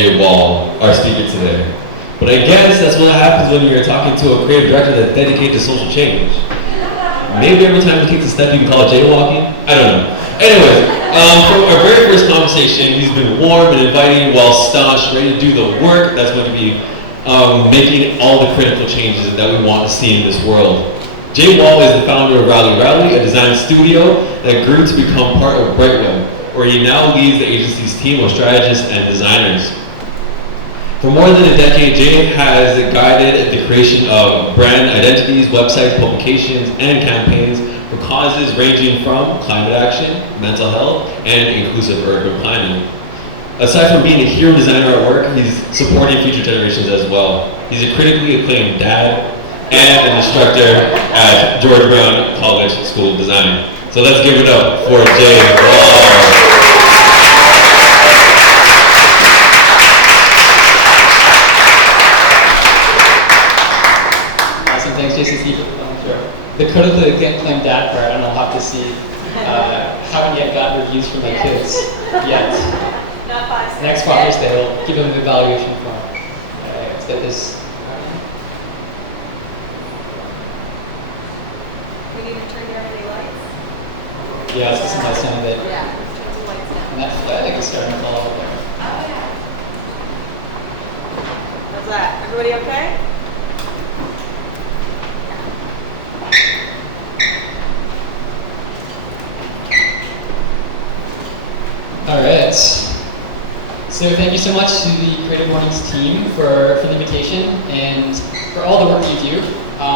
Jay Wall, our speaker today. But I guess that's what happens when you're talking to a creative director that's dedicated to social change. Maybe every time he takes a step you can call it jaywalking? I don't know. Anyways, from our very first conversation, he's been warm and inviting, well staunch, ready to do the work that's going to be making all the critical changes that we want to see in this world. Jay Wall is the founder of Rally, a design studio that grew to become part of Brightweb, where he now leads the agency's team of strategists and designers. For more than a decade, Jay has guided the creation of brand identities, websites, publications, and campaigns for causes ranging from climate action, mental health, and inclusive urban planning. Aside from being a hero designer at work, he's supporting future generations as well. He's a critically acclaimed dad and an instructor at George Brown College School of Design. So let's give it up for Jay Wall. Thanks, JCC, for coming through. The critically acclaimed dad part, I don't know, I'll have to see. Haven't yet gotten reviews from my kids yet. Not 5 stars. Next Father's Day, we'll give them an evaluation form. Let's get this. We need to turn your LED lights. Yeah, let's get some lights down a bit. Yeah, let's turn some lights down. And that flag is starting to fall over there. Oh, yeah. How's that? Everybody okay? All right. So thank you so much to the Creative Mornings team for the invitation and for all the work you do.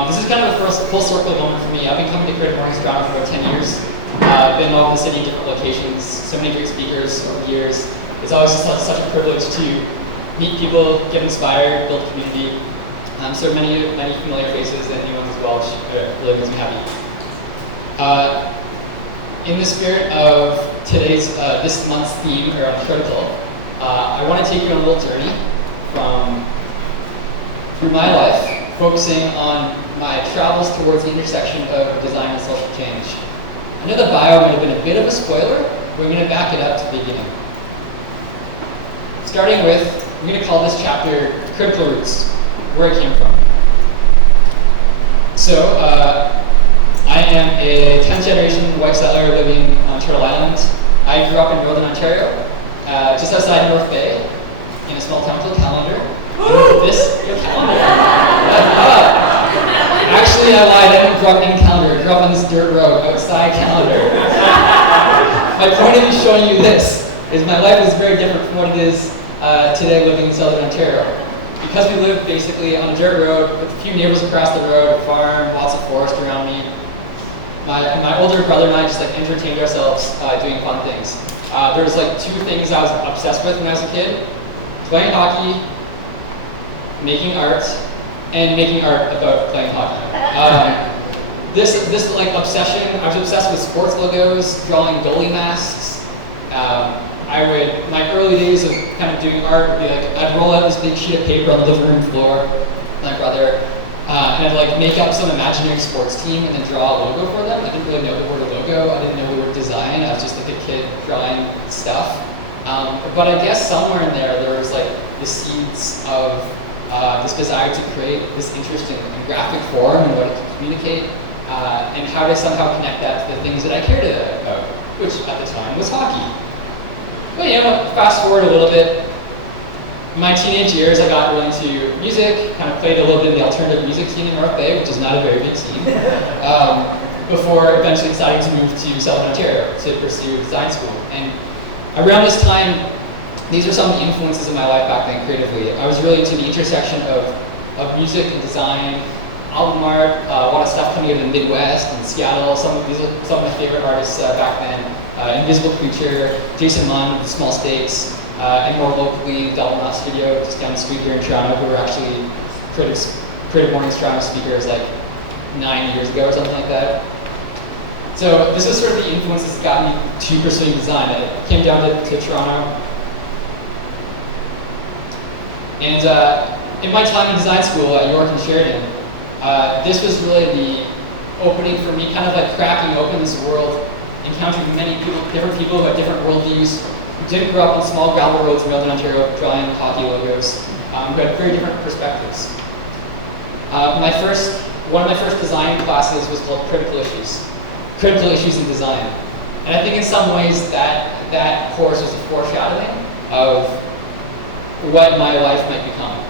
This is kind of a full circle moment for me. I've been coming to Creative Mornings Toronto for about 10 years. I've been all over the city in different locations, so many great speakers over the years. It's always just such a privilege to meet people, get inspired, build community. So many familiar faces and new ones as well, which really makes me happy. In the spirit of today's, this month's theme around critical, I want to take you on a little journey through my life, focusing on my travels towards the intersection of design and social change. I know the bio might have been a bit of a spoiler, but we're going to back it up to the beginning. Starting with, I'm going to call this chapter Critical Roots, where I came from. So, I am a 10th generation white settler living on Turtle Island. I grew up in Northern Ontario, just outside North Bay, in a small town called Callander. This, your calendar. Actually, I lied, I didn't grow up in Callander. I grew up on this dirt road outside Callander. My point of showing you this is my life is very different from what it is today living in Southern Ontario. Because we live basically on a dirt road with a few neighbors across the road, a farm, lots of forest around me. My older brother and I just entertained ourselves doing fun things. There was two things I was obsessed with when I was a kid: playing hockey, making art, and making art about playing hockey. This obsession, I was obsessed with sports logos, drawing goalie masks. My early days of kind of doing art would be I'd roll out this big sheet of paper on the living room floor with my brother, and I'd make up some imaginary sports team and then draw a logo for them. I didn't really know the word logo, I didn't know the word design, I was just a kid drawing stuff. But I guess somewhere in there was the seeds of this desire to create this interest in graphic form and what it can communicate, and how to somehow connect that to the things that I cared about, which at the time was hockey. But fast forward a little bit. In my teenage years, I got really into music, kind of played a little bit in the alternative music scene in North Bay, which is not a very big scene, before eventually deciding to move to Southern Ontario to pursue design school. And around this time, these are some of the influences in my life back then creatively. I was really into the intersection of music and design, album art, a lot of stuff coming out of the Midwest and Seattle. Some of my favorite artists back then. Invisible Creature, Jason Munn, The Small Stakes, and more locally, Double Knot Studio, just down the street here in Toronto, who were actually Creative Mornings Toronto speakers 9 years ago or something like that. So this is sort of the influences that got me to pursuing design. I came down to Toronto. And in my time in design school at York and Sheridan, this was really the opening for me, kind of cracking open this world, encountering many people, different people who had different worldviews, who didn't grow up on small gravel roads in Northern Ontario drawing hockey logos, who had very different perspectives. One of my first design classes was called Critical Issues in Design. And I think in some ways that course was a foreshadowing of what my life might become.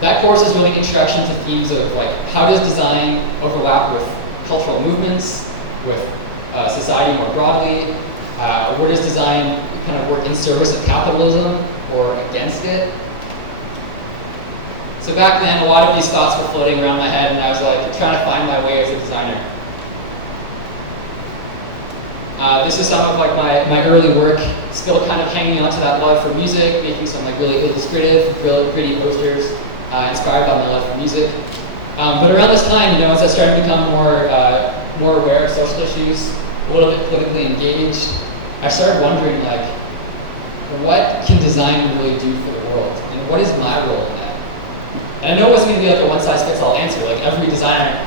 That course is really an introduction to themes of like, how does design overlap with cultural movements, with society more broadly? Where does design kind of work in service of capitalism or against it? So back then, a lot of these thoughts were floating around my head, and I was like trying to find my way as a designer. This is some of like my early work, still kind of hanging on to that love for music, making some like really illustrative, really pretty posters, inspired by my love for music. But around this time, you know, as I started to become more aware of social issues, a little bit politically engaged, I started wondering like, what can design really do for the world, and what is my role in that? And I know it wasn't going to be like a one-size-fits-all answer. Like every designer,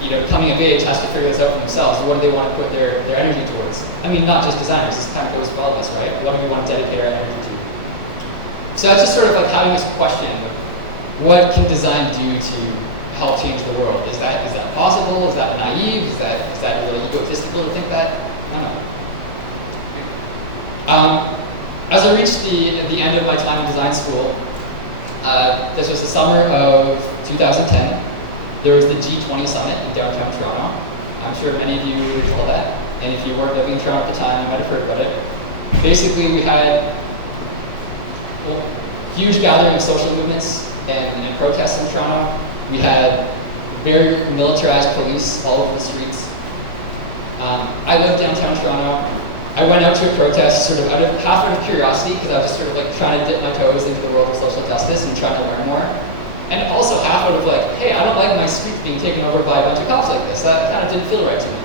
you know, coming of age has to figure this out for themselves. What do they want to put their energy towards? I mean, not just designers. This kind of goes for all of us, right? What do we want to dedicate our energy to? So that's just sort of like having this question: what can design do to help change the world? Is that possible? Is that naive? Is that really egotistical to think that? I don't know. As I reached the end of my time in design school, this was the summer of 2010. There was the G20 summit in downtown Toronto. I'm sure many of you recall that. And if you weren't living in Toronto at the time, you might have heard about it. Basically, we had a huge gathering of social movements and protests in Toronto. We had very militarized police all over the streets. I lived downtown Toronto. I went out to a protest sort of half out of curiosity, because I was just sort of like trying to dip my toes into the world of social justice and trying to learn more. And also half out of like, hey, I don't like my street being taken over by a bunch of cops like this. That kind of didn't feel right to me.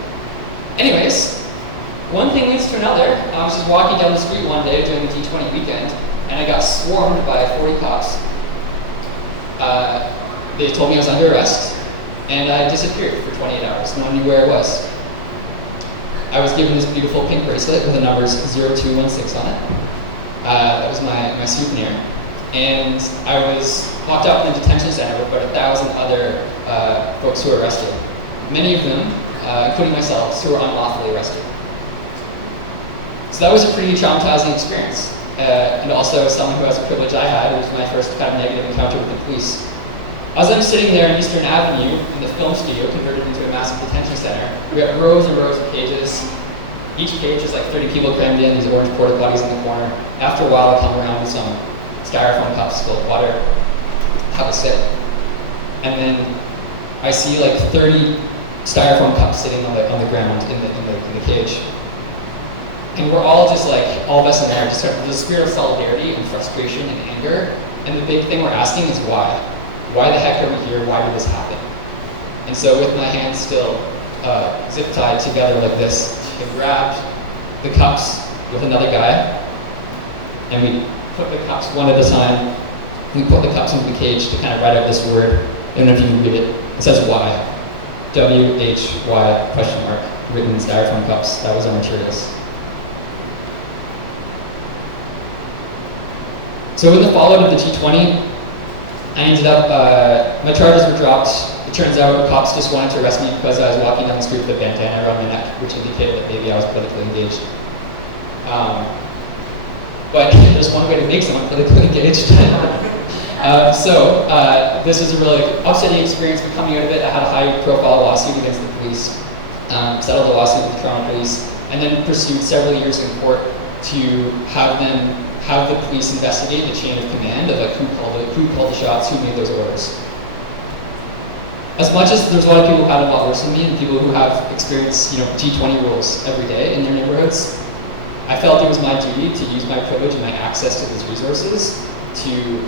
Anyways, one thing leads to another. I was just walking down the street one day during the G20 weekend, and I got swarmed by 40 cops. They told me I was under arrest, and I disappeared for 28 hours. No one knew where I was. I was given this beautiful pink bracelet with the numbers 0216 on it. That was my souvenir. And I was locked up in a detention center with about 1,000 other folks who were arrested. Many of them, including myself, who were unlawfully arrested. So that was a pretty traumatizing experience. And also someone who has a privilege I had. It was my first kind of negative encounter with the police. As I'm sitting there in Eastern Avenue in the film studio converted into a massive detention center, we have rows and rows of cages. Each cage is like 30 people crammed in, these orange porta potties in the corner. After a while, I come around with some styrofoam cups full of water, have a sip, and then I see like 30 styrofoam cups sitting on the ground in the cage. And we're all just like, all of us in there, just have the spirit of solidarity and frustration and anger. And the big thing we're asking is why? Why the heck are we here? Why did this happen? And so with my hands still zip tied together like this, I grabbed the cups with another guy, and we put the cups one at a time. We put the cups into the cage to kind of write out this word. I don't know if you can read it. It says why. W-H-Y question mark, written in styrofoam cups. That was our materials. So in the fallout of the G20, I ended up, my charges were dropped. It turns out the cops just wanted to arrest me because I was walking down the street with a bandana around my neck, which indicated that maybe I was politically engaged. But there's one way to make someone politically engaged. This was a really upsetting experience, but coming out of it, I had a high-profile lawsuit against the police, settled the lawsuit with the Toronto police, and then pursued several years in court to have the police investigate the chain of command of like who called the shots, who made those orders. As much as there's a lot of people who had a lot worse than me, and people who have experienced, you know, G20 rules every day in their neighborhoods, I felt it was my duty to use my privilege and my access to these resources to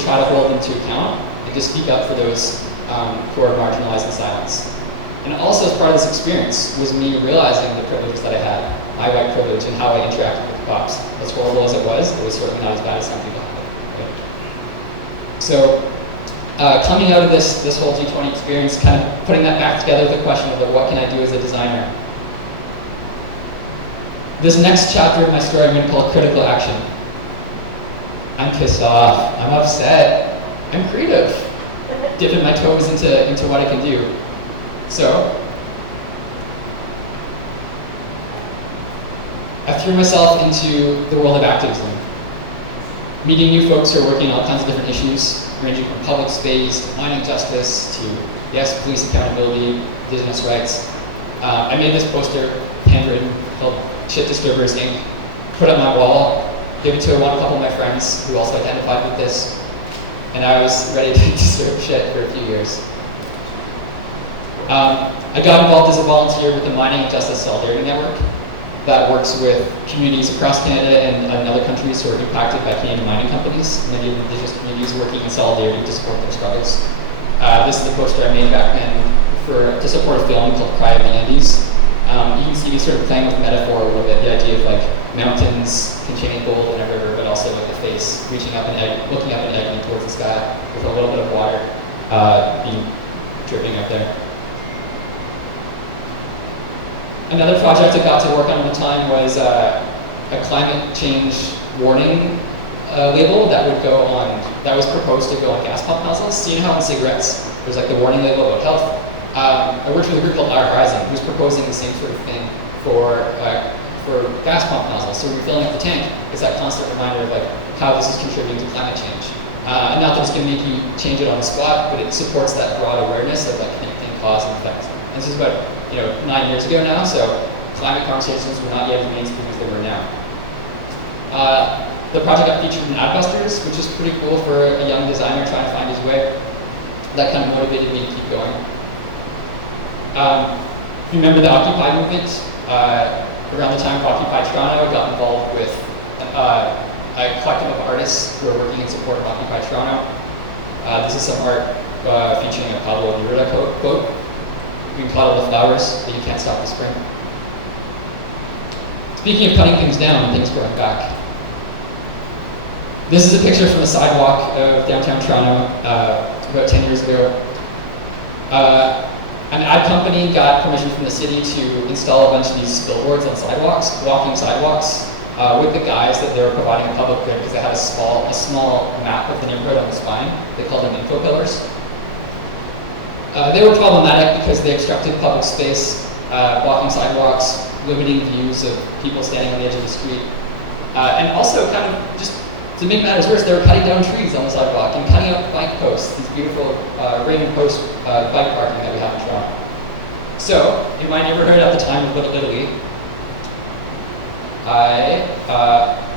try to hold them to account and to speak up for those who are marginalized in silence. And also as part of this experience was me realizing the privileges that I had, my white privilege, and how I interacted with the cops. As horrible as it was certainly not as bad as some people have it. Right? So coming out of this whole G20 experience, kind of putting that back together with the question of what can I do as a designer? This next chapter of my story I'm going to call critical action. I'm pissed off. I'm upset. I'm creative. Dipping my toes into what I can do. So, I threw myself into the world of activism. Meeting new folks who are working on all kinds of different issues, ranging from public space to mining justice to, yes, police accountability, indigenous rights. I made this poster, handwritten, called Shit Disturbers Inc. Put it on my wall, gave it to a couple of my friends who also identified with this, and I was ready to disturb shit for a few years. I got involved as a volunteer with the Mining and Justice Solidarity Network that works with communities across Canada and other countries who are impacted by Canadian mining companies. Many of the indigenous communities working in solidarity to support their struggles. This is the poster I made back then to support a film called Cry of the Andes. You can see me sort of playing with metaphor a little bit, the idea of like mountains containing gold in a river, but also like the face reaching up and looking up and egging towards the sky with a little bit of water dripping up there. Another project I got to work on at the time was a climate change warning label that was proposed to go on gas pump nozzles. So you know how in cigarettes there's like the warning label about health? I worked with a group called Our Horizon who's proposing the same sort of thing for gas pump nozzles. So refilling up the tank is that constant reminder of like how this is contributing to climate change. And not that it's going to make you change it on the spot, but it supports that broad awareness of like connecting cause and effect. And this is about 9 years ago now, so climate conversations were not yet as mainstream as they were now. The project got featured in Adbusters, which is pretty cool for a young designer trying to find his way. That kind of motivated me to keep going. If you remember the Occupy movement, around the time of Occupy Toronto, I got involved with a collective of artists who are working in support of Occupy Toronto. This is some art featuring a Pablo Neruda quote. You can cut all the flowers, but you can't stop the spring. Speaking of cutting things down and things growing back, this is a picture from the sidewalk of downtown Toronto about 10 years ago. An ad company got permission from the city to install a bunch of these billboards on sidewalks, walking sidewalks, with the guise that they were providing a public good because they had a small map of the neighborhood on the spine. They called them info pillars. They were problematic because they obstructed public space, blocking sidewalks, limiting views of people standing on the edge of the street, and also kind of just to make matters worse, they were cutting down trees on the sidewalk and cutting up bike posts, these beautiful Raymond Post bike parking that we have in Toronto. So, in my neighborhood at the time of Little Italy, I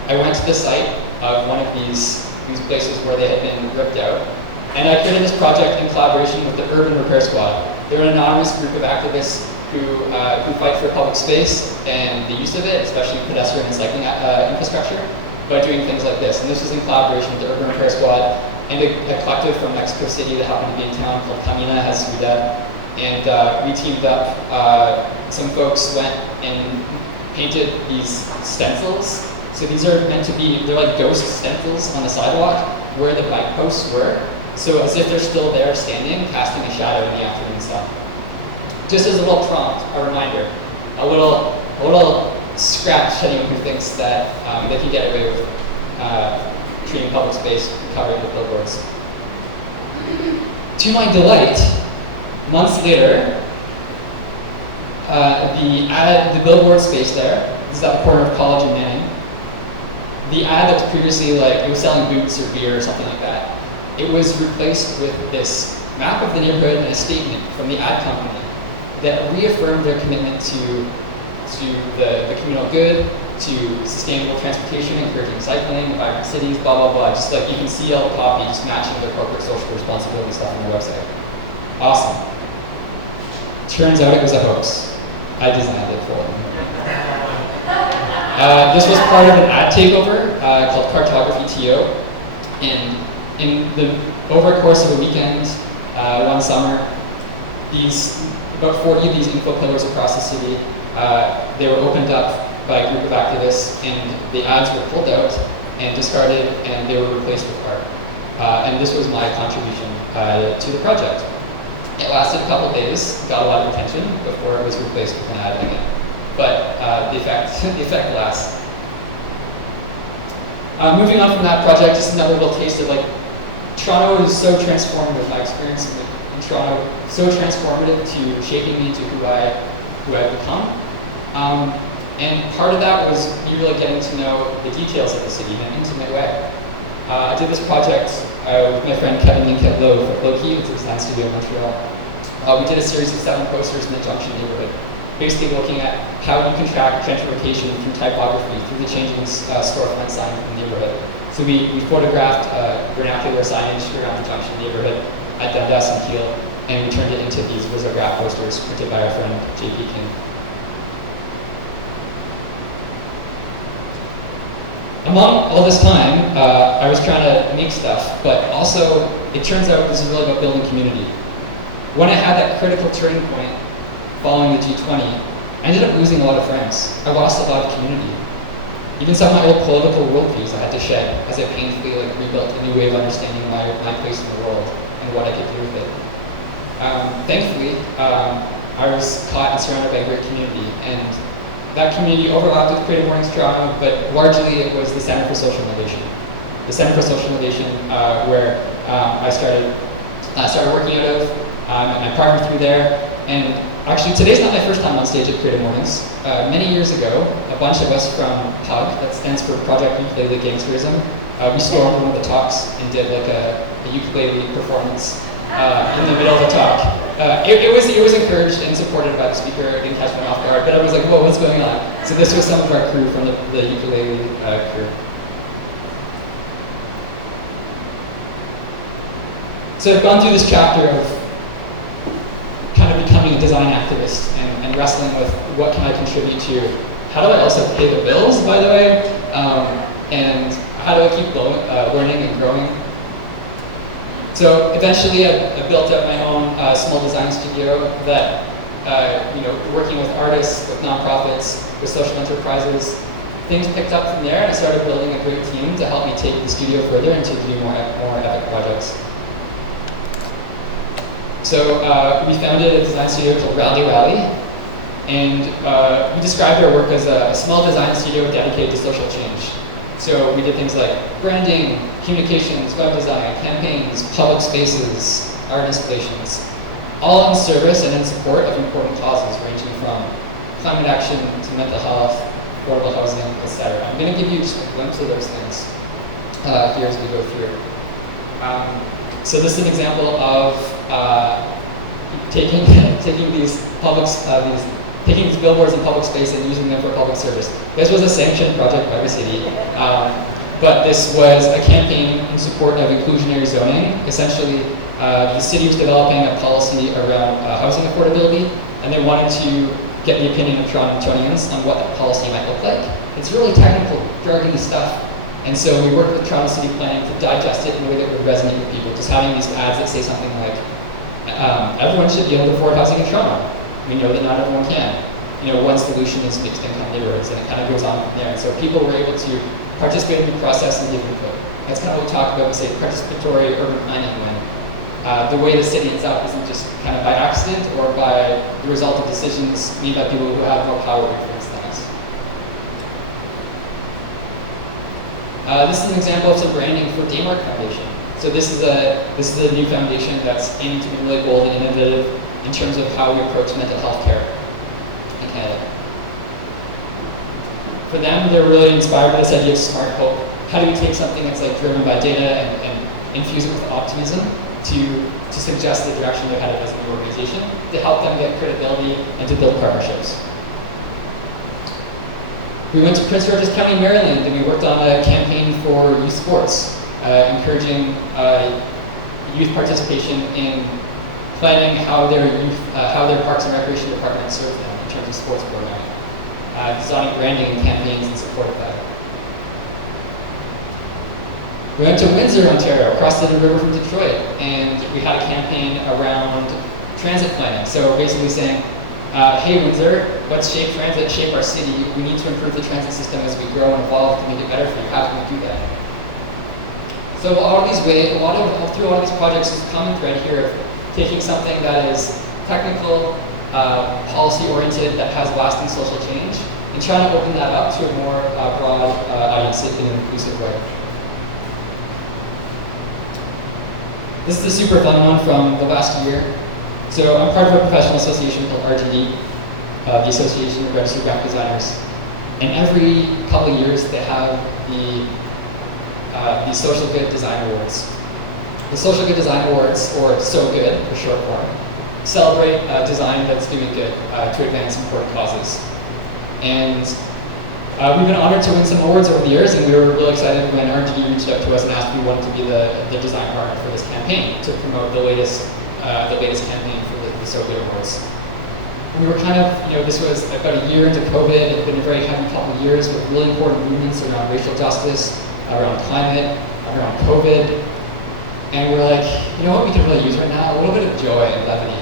went to the site of one of these places where they had been ripped out, and I created this project in collaboration with the Urban Repair Squad. They're an anonymous group of activists who fight for public space and the use of it, especially pedestrian and cycling infrastructure, by doing things like this. And this was in collaboration with the Urban Repair Squad and a collective from Mexico City that happened to be in town called Camina Jesuida. And we teamed up. Some folks went and painted these stencils. So these are meant to be, they're like ghost stencils on the sidewalk where the bike posts were. So as if they're still there standing, casting a shadow in the afternoon sun. Just as a little prompt, a reminder, a little scratch anyone who thinks that they can get away with treating public space covered with billboards. To my delight, months later, the billboard space there, this is at the corner of College and Manning, the ad that was previously it was selling boots or beer or something like that, it was replaced with this map of the neighborhood and a statement from the ad company that reaffirmed their commitment to the communal good, to sustainable transportation, encouraging cycling, vibrant cities, blah, blah, blah. Just like you can see all the copy just matching their corporate social responsibility stuff on their website. Awesome. Turns out it was a hoax. I designed it for them. This was part of an ad takeover called Cartography TO. And over the course of a weekend, one summer, about 40 of these info pillars across the city, they were opened up by a group of activists, and the ads were pulled out and discarded, and they were replaced with art. And this was my contribution to the project. It lasted a couple days, got a lot of attention before it was replaced with an ad again. but the effect lasts. Moving on from that project, just another little taste of like, Toronto is so transformative. My experience in Toronto, so transformative to shaping me to who I've become. And part of that was me really getting to know the details of the city in an intimate way. I did this project with my friend Kevin Linkett Loki, it's a design studio in Montreal. We did a series of 7 posters in the Junction neighborhood, basically looking at how you can track gentrification through typography, through the changing storefront sign in the neighborhood. So we photographed vernacular signage around the Junction neighborhood at Dundas and Keele, and we turned it into these risograph posters printed by our friend J.P. King. Among all this time, I was trying to make stuff, but also it turns out this is really about building community. When I had that critical turning point following the G20, I ended up losing a lot of friends. I lost a lot of community. Even some of my old political worldviews I had to shed as I painfully rebuilt a new way of understanding my place in the world and what I could do with it. Thankfully, I was caught and surrounded by a great community, and that community overlapped with Creative Mornings Toronto, but largely it was the Center for Social Innovation. The Center for Social Innovation, where I started working out of, met my partner through there, and actually today's not my first time on stage at Creative Mornings. Many years ago, a bunch of us from PUG, that stands for Project Ukulele Gangsterism, we stormed one of the talks and did like a ukulele performance in the middle of the talk. It was encouraged and supported by the speaker. It didn't catch me off guard, but I was like, whoa, what's going on? So this was some of our crew from the ukulele crew. So I've gone through this chapter of kind of becoming a design activist and wrestling with what can I contribute to. How do I also pay the bills, by the way? And how do I keep learning and growing? So eventually I built up my own small design studio that, working with artists, with nonprofits, with social enterprises, things picked up from there, and I started building a great team to help me take the studio further and to do more epic projects. So we founded a design studio called Rally, and we described our work as a small design studio dedicated to social change. So we did things like branding, communications, web design, campaigns, public spaces, art installations, all in service and in support of important causes ranging from climate action to mental health, affordable housing, etc. I'm going to give you just a glimpse of those things here as we go through. So this is an example of taking these taking these billboards in public space and using them for public service. This was a sanctioned project by the city, but this was a campaign in support of inclusionary zoning. Essentially, the city was developing a policy around housing affordability, and they wanted to get the opinion of Torontonians on what that policy might look like. It's really technical, jargony stuff. And so we worked with Toronto City Planning to digest it in a way that would resonate with people. Just having these ads that say something like, everyone should be able to afford housing in Toronto. We know that not everyone can. One solution is mixed income neighborhoods, and it kind of goes on from there. And so people were able to participate in the process and give input. That's kind of what we talk about when we say participatory urban planning, when the way the city ends up isn't just kind of by accident or by the result of decisions made by people who have more power to influence things. This is an example of some branding for Daymark Foundation. So this is a new foundation that's aiming to be really bold and innovative in terms of how we approach mental health care in Canada. For them, they're really inspired by this idea of smart hope. How do we take something that's like driven by data and infuse it with optimism to suggest the direction they're headed as an organization, to help them get credibility and to build partnerships. We went to Prince George's County, Maryland, and we worked on a campaign for youth sports, encouraging youth participation in planning how their Parks and Recreation Department serves them in terms of sports programming, designing branding and campaigns in support of that. We went to Windsor, Ontario, across the river from Detroit, and we had a campaign around transit planning. So basically saying, hey Windsor, let's shape transit, shape our city. We need to improve the transit system as we grow and evolve to make it better for you. How can we do that? So through all of these projects, there's a common thread here of taking something that is technical, policy-oriented, that has lasting social change, and trying to open that up to a more broad audience in an inclusive way. This is a super fun one from the last year. So I'm part of a professional association called RGD, the Association of Registered Graphic Designers. And every couple of years they have the Social Good Design Awards. The Social Good Design Awards, or So Good for short form, celebrate design that's doing good to advance important causes. And we've been honored to win some awards over the years, and we were really excited when RGD reached out to us and asked if we wanted to be the design partner for this campaign to promote the latest campaign for the So Good Awards. We were kind of, this was about a year into COVID. It had been a very heavy couple of years with really important movements around racial justice, around climate, around COVID. And we're like, you know what we could really use right now? A little bit of joy and levity.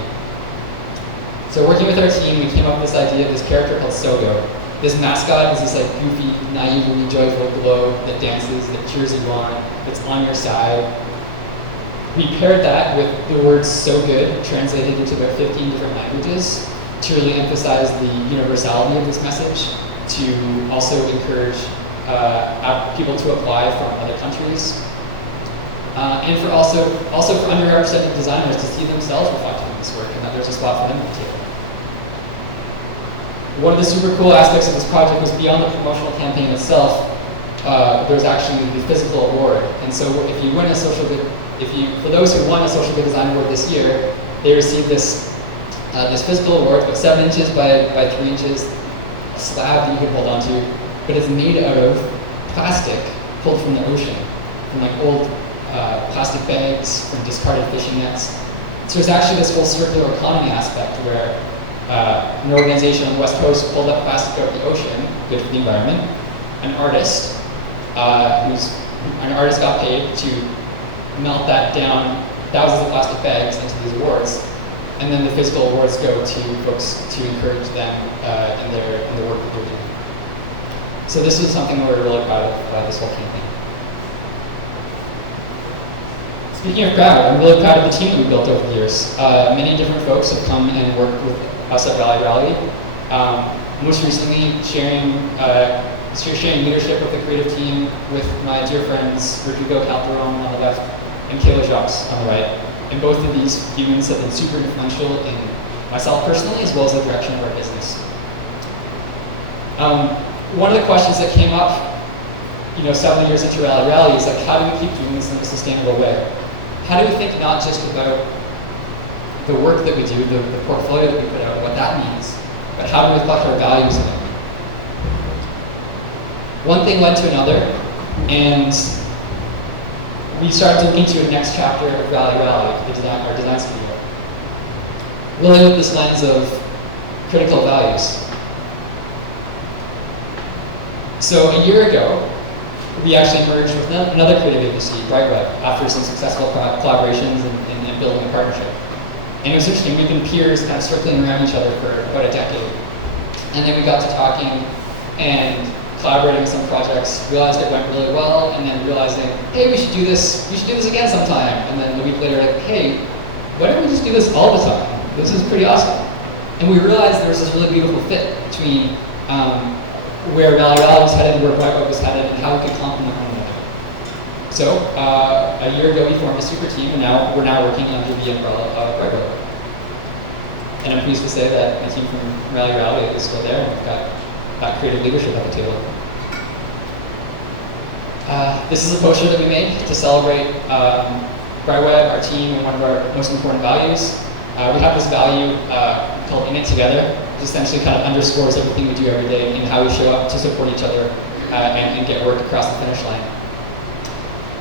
So working with our team, we came up with this idea of this character called Sogo. This mascot is this like goofy, naively joyful globe that dances, that cheers you on, that's on your side. We paired that with the word "so good," translated into about 15 different languages, to really emphasize the universality of this message, to also encourage people to apply from other countries, and for also for underrepresented designers to see themselves reflected in this work, and that there's a spot for them at the table. One of the super cool aspects of this project was beyond the promotional campaign itself. There's actually the physical award, and so if you win a social good, for those who won a social good design award this year, they received this physical award, about 7 inches by 3 inches, a slab that you can hold onto, but it's made out of plastic pulled from the ocean, from like old plastic bags, from discarded fishing nets. So there's actually this whole circular economy aspect where an organization on the West Coast pulled up plastic out of the ocean, good for the environment. An artist got paid to melt that down, thousands of plastic bags into these awards, and then the physical awards go to folks to encourage them in the work that they're doing. So this is something we're really proud of this whole campaign. Speaking of proud, I'm really proud of the team that we built over the years. Many different folks have come and worked with us at Rally. Most recently, sharing leadership of the creative team with my dear friends Rodrigo Calderon on the left and Kayla Jacques on the right. And both of these humans have been super influential in myself personally, as well as the direction of our business. One of the questions that came up, several years into Rally is like, how do we keep doing this in a sustainable way? How do we think not just about the work that we do, the portfolio that we put out, what that means, but how do we reflect our values in it? One thing led to another, and we started to look into a next chapter of Rally, our design studio. Really with this lens of critical values. So a year ago, we actually merged with another creative agency, Brightweb, after some successful collaborations and building a partnership. And it was interesting, we've been peers kind of circling around each other for about a decade. And then we got to talking and collaborating on some projects, realized it went really well, and then realizing, hey, we should do this again sometime. And then a week later, like, hey, why don't we just do this all the time? This is pretty awesome. And we realized there was this really beautiful fit between where Rally was headed, where Brightweb was headed, and how we could complement one another. So a year ago, we formed a super team, and we're now working under the umbrella of Brightweb. And I'm pleased to say that my team from Rally is still there, and we've got that creative leadership at the table. This is a poster that we made to celebrate Brightweb, our team, and one of our most important values. We have this value called In It Together, which essentially kind of underscores everything we do every day and how we show up to support each other and get work across the finish line.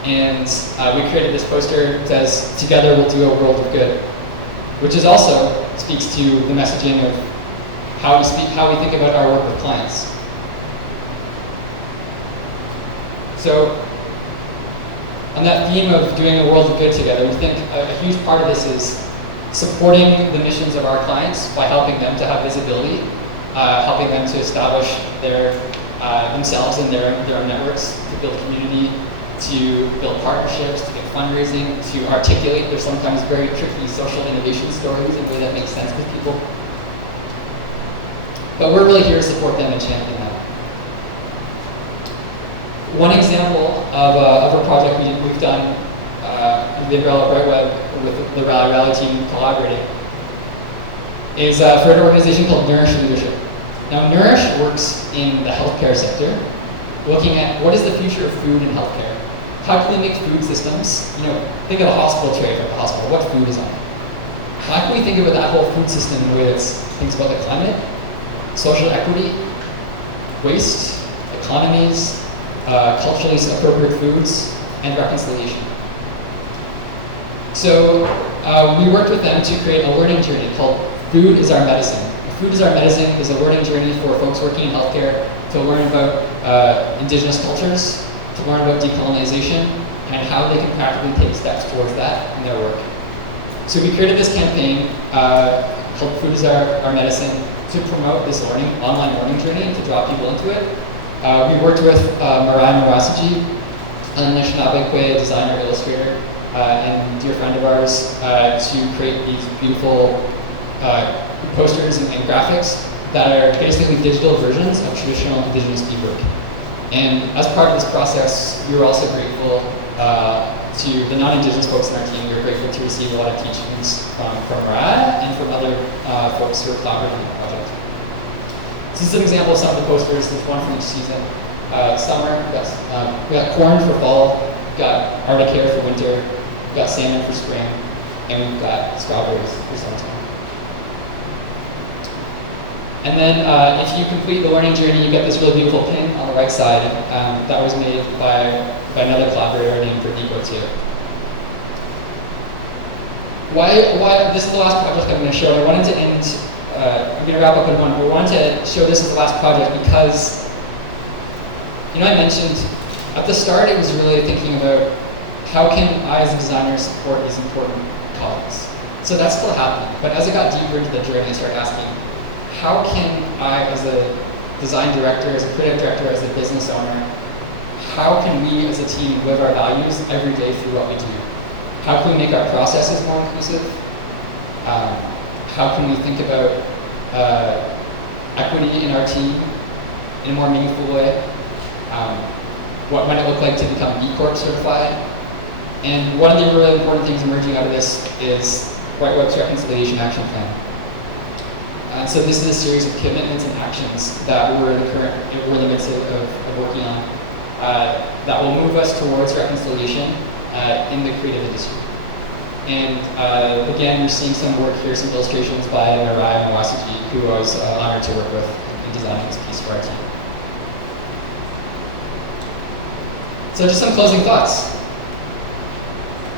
And we created this poster that says, "Together we'll do a world of good," which is also speaks to the messaging of how we think about our work with clients. So on that theme of doing a world of good together, we think a huge part of this is supporting the missions of our clients by helping them to have visibility, helping them to establish themselves and their own networks, to build community, to build partnerships, to get fundraising, to articulate their sometimes very tricky social innovation stories in a way that makes sense with people. But we're really here to support them and champion them. One example of a project we've done with the Umbrella Bright Web with the Rally team collaborating is for an organization called Nourish Leadership. Now, Nourish works in the healthcare sector, looking at what is the future of food in healthcare. How can we make food systems, think of a hospital tray for the hospital, what food is on it? How can we think about that whole food system in a way that thinks about the climate, social equity, waste, economies, culturally appropriate foods, and reconciliation? So we worked with them to create a learning journey called Food is Our Medicine. Food is Our Medicine is a learning journey for folks working in healthcare to learn about indigenous cultures, to learn about decolonization, and how they can practically take steps towards that in their work. So we created this campaign called Food is Our Medicine to promote this online learning journey and to draw people into it. We worked with Mariah Murasiji, an Anishinaabe designer, illustrator, and dear friend of ours to create these beautiful posters and graphics that are basically digital versions of traditional indigenous beadwork. And as part of this process, we were also grateful to the non-indigenous folks in our team. We were grateful to receive a lot of teachings from Mariah and from other folks who are collaborating on the project. This is an example of some of the posters. There's one from each season. Summer, we got corn for fall, we've got Arctic hare for winter, we've got salmon for spring, and we've got strawberries for summertime. And then if you complete the learning journey, you get this really beautiful pin on the right side that was made by another collaborator named Brittany Gauthier. Why? This is the last project I'm going to show. I wanted to end, I'm going to wrap up in one, but I wanted to show this as the last project because, I mentioned at the start it was really thinking about how can I as a designer support these important causes. So that's still happening, but as I got deeper into the journey, I started asking, how can I, as a design director, as a creative director, as a business owner, how can we as a team live our values every day through what we do? How can we make our processes more inclusive? How can we think about equity in our team in a more meaningful way? What might it look like to become B Corp certified? And one of the really important things emerging out of this is White Web's Reconciliation Action Plan. And so this is a series of commitments and actions that we're in the midst of working on that will move us towards reconciliation in the creative industry. And again, you're seeing some work here, some illustrations by Mariah Murasiji, who I was honored to work with in designing this piece for our team. So just some closing thoughts.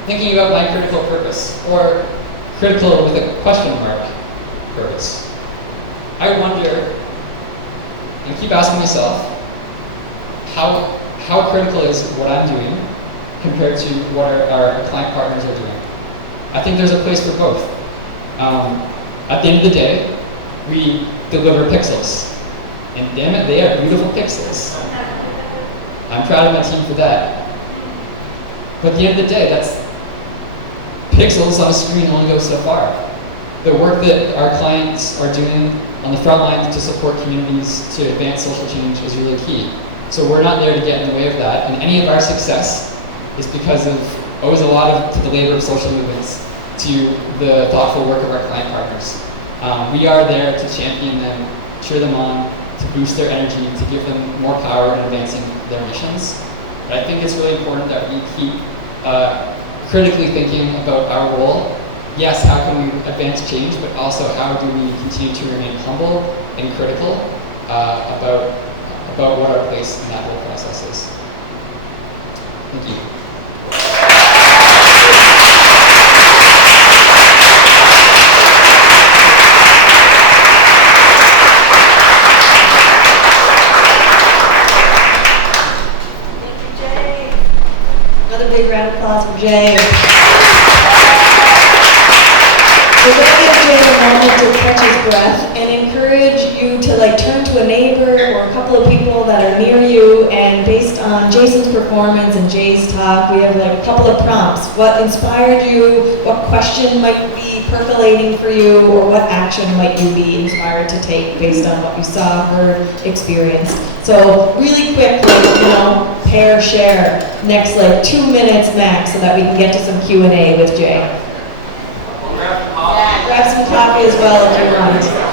Thinking about my critical purpose, or critical with a question mark purpose. I wonder, and keep asking myself, how critical is what I'm doing compared to what our client partners are doing? I think there's a place for both. At the end of the day, we deliver pixels. And damn it, they are beautiful pixels. I'm proud of my team for that. But at the end of the day, that's pixels on a screen only goes so far. The work that our clients are doing on the front lines to support communities to advance social change is really key. So we're not there to get in the way of that, and any of our success is because of owes a lot to the labor of social movements, to the thoughtful work of our client partners. We are there to champion them, cheer them on, to boost their energy, to give them more power in advancing their missions. But I think it's really important that we keep critically thinking about our role. Yes, how can we advance change, but also how do we continue to remain humble and critical about what our place in that whole process is. Thank you. Another big round of applause for Jay. We're going to give Jay a moment to catch his breath and encourage you to turn to a neighbor neighbor or a couple of people that are near you, and based on Jason's performance and Jay's talk, we have like a couple of prompts. What inspired you? What question might be percolating for you? Or what action might you be inspired to take based on what you saw, heard, experienced? So really quick, pair share, next 2 minutes max, so that we can get to some Q&A with Jay. Yeah, grab some coffee as well if you want.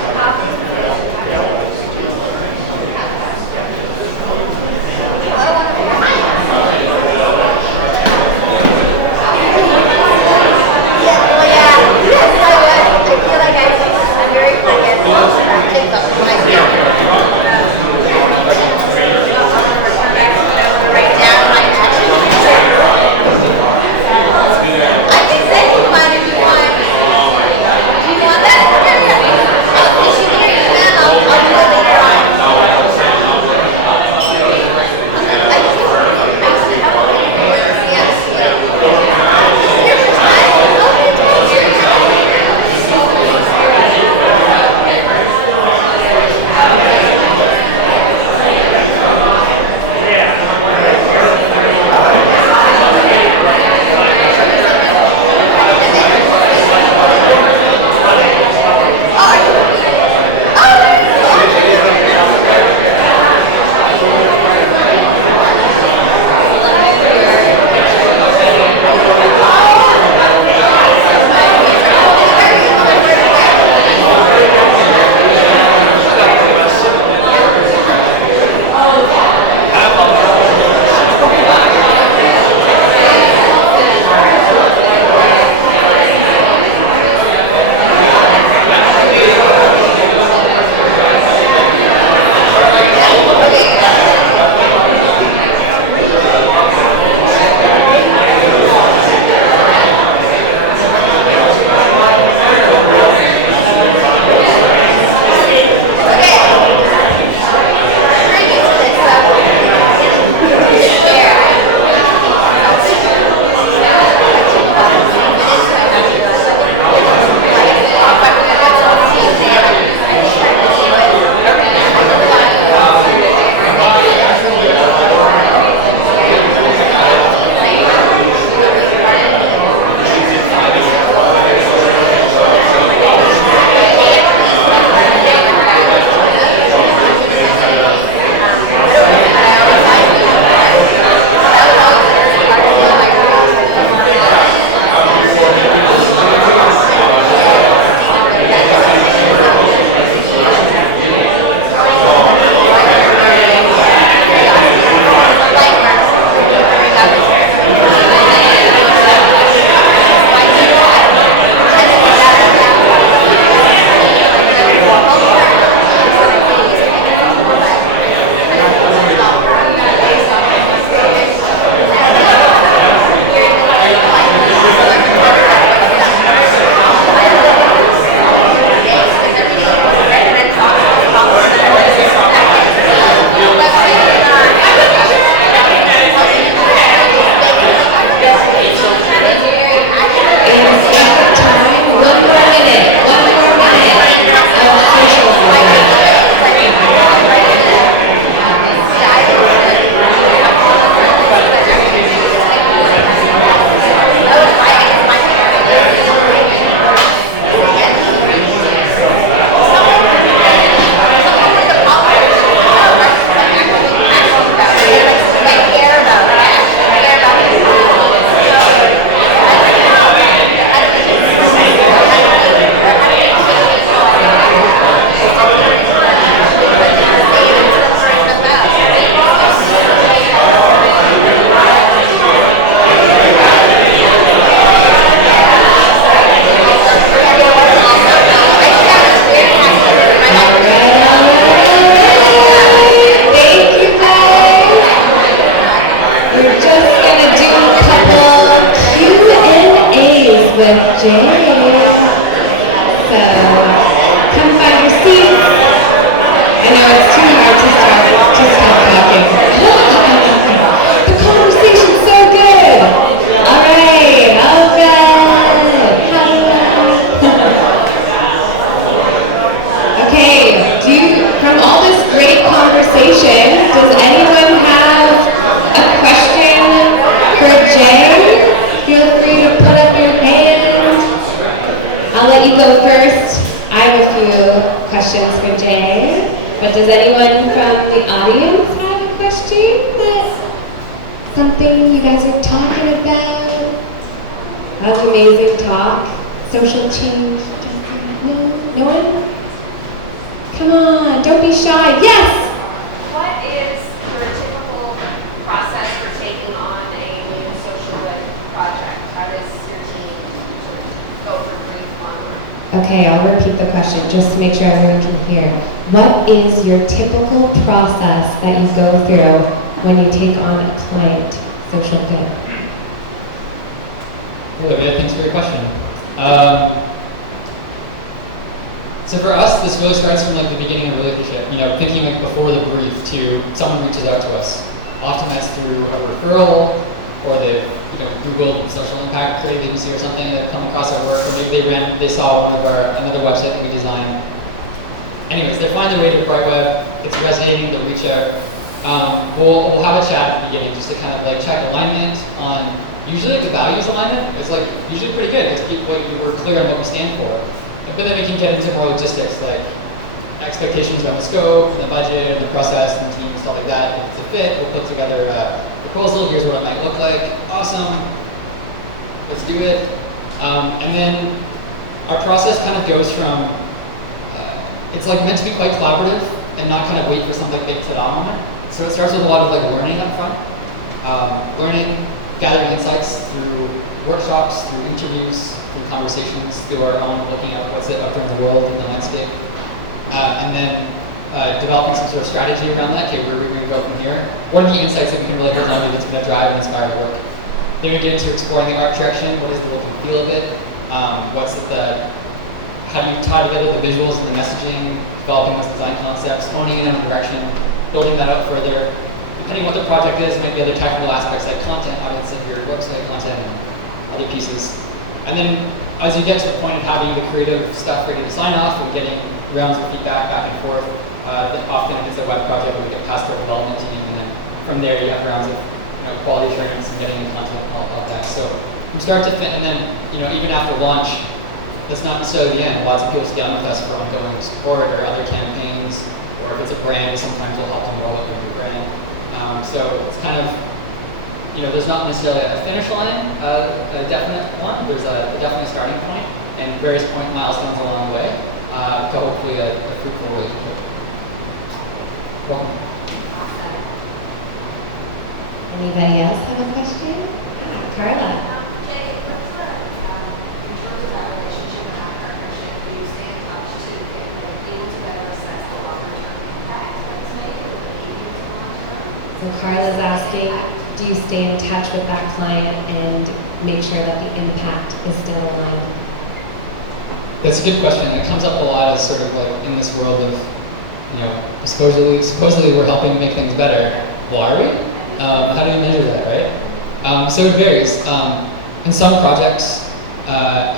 me go first. I have a few questions for Jay. But does anyone from the audience have a question? Something you guys are talking about? That was an amazing talk. Social change. No? No one? Come on, don't be shy. Yes! What is your typical process for taking on a new social good project? How does your team go for brief on? Okay, I'll repeat the question just to make sure everyone can hear. What is your typical process that you go through when you take on a client, social good? Olivia, thanks for your question. So for us, this really starts from like the beginning of a relationship. Thinking like before the brief to someone reaches out to us. Often that's through a referral, or they've Googled social impact creative agency or something. They've come across our work, or maybe they saw another website that we designed. Anyways, they find their way to the bright web. It's resonating. They'll reach out. We'll have a chat at the beginning just to kind of like check alignment on. Usually the values alignment is like usually pretty good because we're clear on what we stand for. But then we can get into more logistics like expectations around the scope, and the budget, and the process, and the team, and stuff like that. If it's a fit, we'll put together a proposal. Here's what it might look like. Awesome. Let's do it. And then our process kind of goes from, it's like meant to be quite collaborative and not kind of wait for something big to moment. So it starts with a lot of like learning up front. Learning, gathering insights through workshops, through interviews, through conversations, through our own looking at what's out there in the world, in the landscape. And then developing some sort of strategy around that. Okay, where are we going to go from here? What are the insights that we can really hold on to that's going to drive and inspire the work? Then we get into exploring the art direction. What is the look and feel of it? How do you tie together the visuals and the messaging, developing those design concepts, honing in on the direction, building that out further. Depending on what the project is, might be other technical aspects like content, audience of your website content, and other pieces. And then as you get to the point of having the creative stuff ready to sign off and getting rounds of feedback back and forth, then often if it's a web project, we get past our development team, and then from there you have rounds of quality assurance and getting the content and all of that. So from start to finish, and then even after launch, that's not necessarily the end. Lots of people stay on with us for ongoing support or other campaigns, or if it's a brand, sometimes we'll help them roll out their new brand. So it's kind of, there's not necessarily a finish line, a definite one. There's definitely a starting point and various milestones along the way to hopefully a fruitful relationship. Welcome. Anybody else have a question? Carla. Jay, in terms of that relationship and that partnership, do you stay in touch to get able to better assess the longer-term impact that it's made or the medium to long-term? So Carla's asking, do you stay in touch with that client and make sure that the impact is still aligned? That's a good question. It comes up a lot as sort of like in this world of, supposedly we're helping make things better. Well, are we? How do you measure that, right? So it varies. In some projects,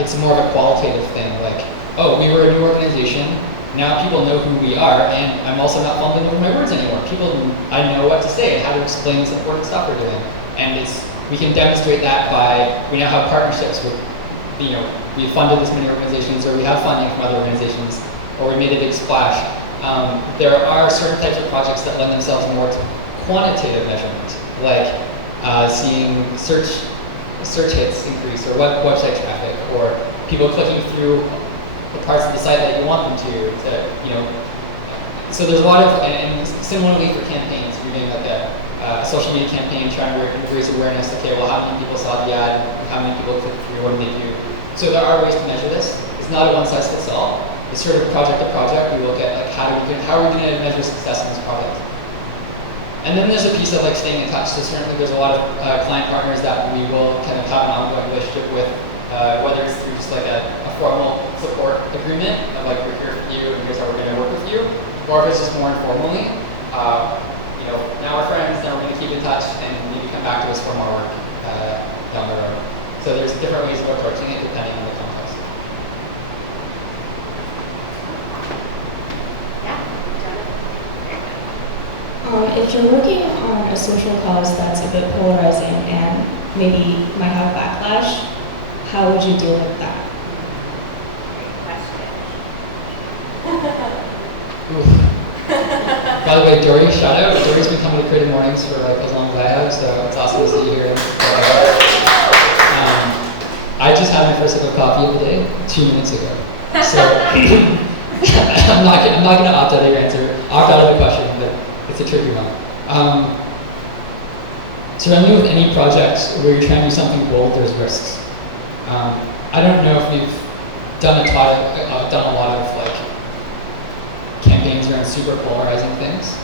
it's more of a qualitative thing, like, oh, we were a new organization, now people know who we are, and I'm also not fumbling over my words anymore. I know what to say and how to explain this important stuff we're doing. And we can demonstrate that by, we now have partnerships with, we funded this many organizations, or we have funding from other organizations, or we made a big splash. There are certain types of projects that lend themselves more to quantitative measurement, like seeing search hits increase, or website traffic, or people clicking through the parts of the site that you want them to so there's a lot of, and similarly for campaigns, if you're doing like a social media campaign trying to increase awareness, okay, well, how many people saw the ad, how many people clicked through, what did they do? So there are ways to measure this. It's not a one-size-fits-all. It's sort of project to project. We look at like how are we going to measure success in this project. And then there's a piece of like staying in touch. So certainly there's a lot of client partners that we will kind of have an ongoing relationship with, whether it's through just like a formal support agreement of like we're here for you and here's how we're going to work with you, or if it's just more informally, now we're friends, then we're going to keep in touch and maybe come back to us for more work down the road. So there's different ways of approaching it depending on the context. If you're working on a social cause that's a bit polarizing and maybe might have backlash, how would you deal with that? Great Oof. By the way, Dory, shout out. Dory's been coming to Creative Mornings for like as long as I have, so it's awesome to see you here. I just had my first sip of coffee of the day 2 minutes ago. So I'm not gonna opt out of your answer, opt out of the question, but it's a tricky one. Surrounding with any project where you're trying to do something bold, there's risks. I don't know if you've done a lot of like campaigns around super polarizing things,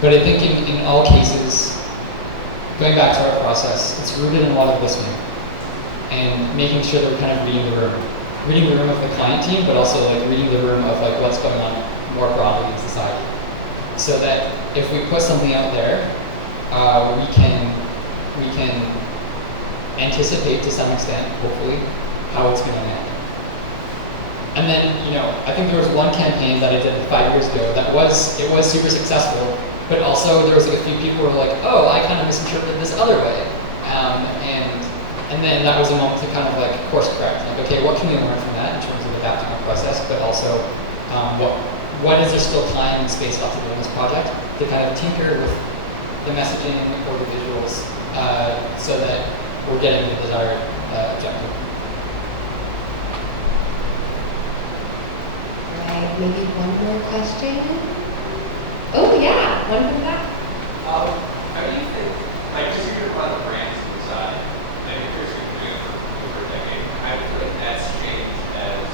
but I think in all cases, going back to our process, it's rooted in a lot of listening and making sure that we're kind of reading the room of the client team, but also like reading the room of like what's going on more broadly in society, so that if we put something out there, we can anticipate to some extent, hopefully, how it's going to land. And then, I think there was one campaign that I did 5 years ago that was super successful, but also there was like a few people who were like, oh, I kind of misinterpreted this other way. And then that was a moment to kind of like course correct. Like, okay, what can we learn from that in terms of adapting our process, but also what is there still time and space left to do in this project to kind of tinker with the messaging or the visuals so that we're getting the desired objective. Right, maybe one more question. Oh yeah, one from the back. How do you think, like, just even on the brand side, that if you're doing it for over a decade, I feel like that's changed as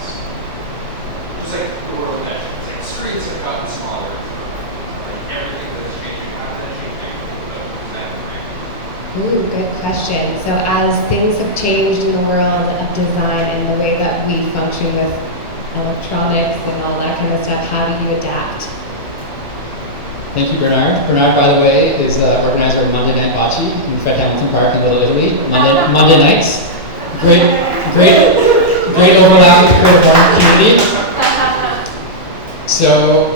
just like the world that like screens have gotten smaller, like everything that's changing. How does that change the design of the brand? Ooh, good question. So as things have changed in the world of design and the way that we function with electronics and all that kind of stuff, how do you adapt? Thank you, Bernard. Bernard, by the way, is organizer of Monday Night Bocce in Fred Hamilton Park in Little Italy. Monday nights. Great overlap with the Creative Morning community. So,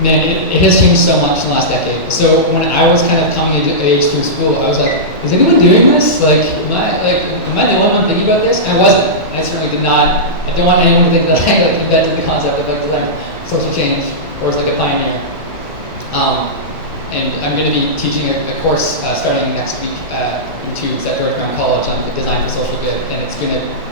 man, it has changed so much in the last decade. So when I was kind of coming of age through school, I was like, is anyone doing this? Like, am I the only one thinking about this? And I wasn't. I certainly did not. I don't want anyone to think that I like invented the concept of like design social change or was like a pioneer. And I'm going to be teaching a course starting next week in Tubes at George Brown College on the design for social good. And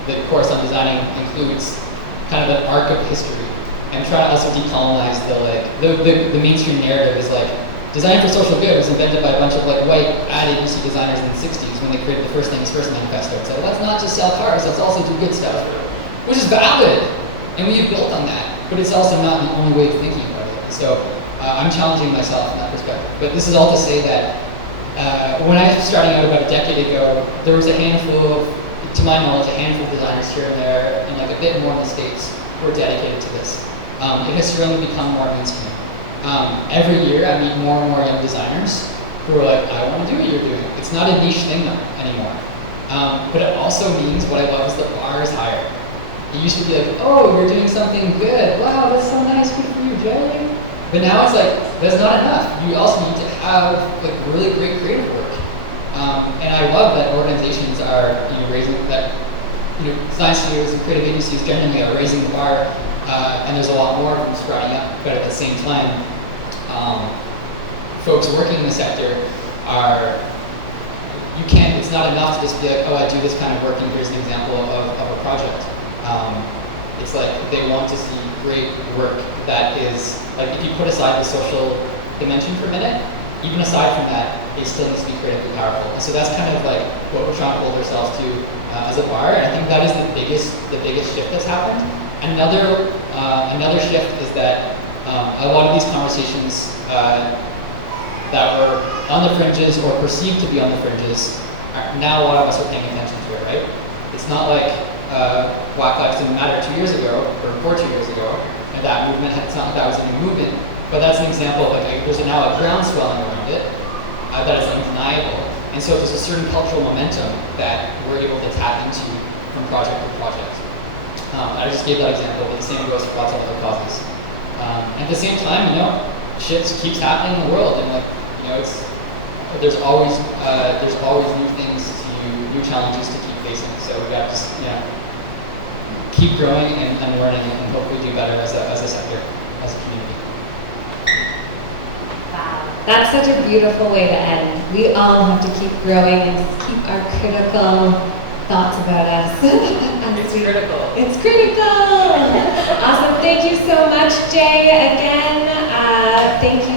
the course on designing includes kind of an arc of history. I'm trying to also decolonize the mainstream narrative is like, design for social good was invented by a bunch of like white ad agency designers in the 60s when they created the First Things First manifesto and said, let's not just sell cars, let's also do good stuff, which is valid. And we have built on that, but it's also not the only way of thinking about it. So I'm challenging myself in that perspective. But this is all to say that when I was starting out about a decade ago, there was to my knowledge, a handful of designers here and there, and like a bit more in the States, who are dedicated to this. It has certainly become more mainstream. Every year I meet more and more young designers who are like, I want to do what you're doing. It's not a niche thing anymore. But it also means what I love is the bar is higher. It used to be like, oh, you're doing something good. Wow, that's so nice, good for you, Jay. But now it's like, that's not enough. You also need to have like really great creative work. And I love that organizations are raising that, design studios and creative agencies generally are raising the bar, and there's a lot more of them sprouting up. But at the same time, folks working in the sector it's not enough to just be like, oh, I do this kind of work and here's an example of a project. It's like they want to see great work that is, like if you put aside the social dimension for a minute, even aside from that, it still needs to be creatively powerful. And so that's kind of like what we're trying to hold ourselves to as a bar, and I think that is the biggest shift that's happened. Another shift is that a lot of these conversations that were on the fringes or perceived to be on the fringes, now a lot of us are paying attention to it, right? It's not like Black Lives Didn't Matter 2 years ago, or 2 years ago, and that movement, it's not like that was a new movement, but that's an example of like, there's now a groundswelling around it that is undeniable. And so there's a certain cultural momentum that we're able to tap into from project to project. I just gave that example, but the same goes for lots of other causes. At the same time, shit keeps happening in the world, and like, there's always new things new challenges to keep facing. So we got to just, keep growing and learning and hopefully do better as a sector, as a community. Wow, that's such a beautiful way to end. We all have to keep growing and keep our critical thoughts about us. It's critical. It's critical. Awesome. Thank you so much, Jay. Again, thank you.